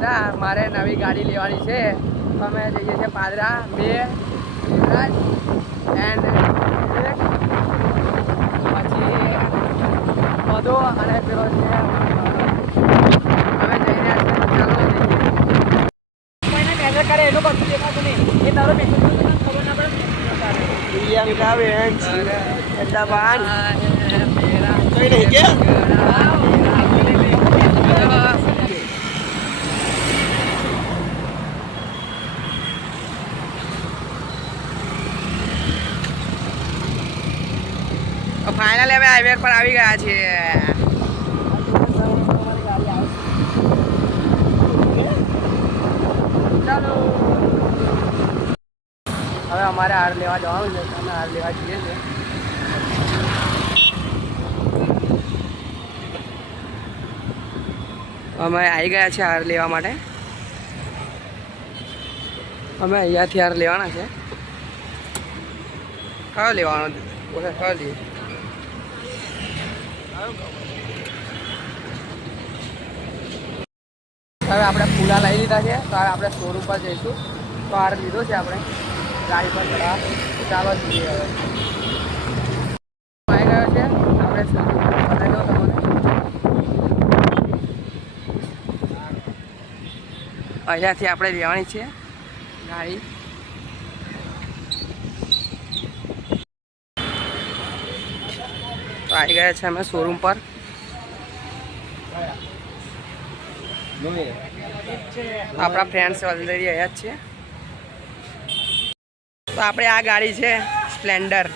પાદરા મારે નવી ગાડી લેવાની છે તો અમે જઈએ છીએ પાદરા બે યુવરાજ એન્ડ પછી બધો અને પેલો છે અમે જઈ રહ્યા છીએ ચાલો જઈએ મેસેજ કરે એનું કશું દેખાતું નહીં એ તારો મેસેજ ખબર ના પડે પ્રિયંકા બેન અડ્ડાબાન કઈ નહીં કે ફાઇનલ હવે હાઈવે પર આવી ગયા છીએ ચાલો હવે અમારે હાર લેવા જવાનું છે અમે હાર લેવા જઈએ છીએ અમે આવી ગયા છે હાર લેવા માટે અમે અહીંયાથી હાર લેવાના છે કયો લેવાનો બોલે કયો લઈએ હવે આપણે ફૂલા લઈ લીધા છે તો હવે આપણે શોરૂમ પર જઈશું તો હાર લીધો છે આપણે ગાડી પર ચડવા ચાલો જઈએ હવે આવી ગયો છે આપણે શોરૂમ બતાવી દો તમને અહીંયાથી આપણે લેવાની છે ગાડી તો આવી ગયા છે અમે શોરૂમ પર આપણા ફ્રેન્ડ્સ ઓલરેડી અહીંયા જ છે તો આપણે આ ગાડી છે સ્પ્લેન્ડર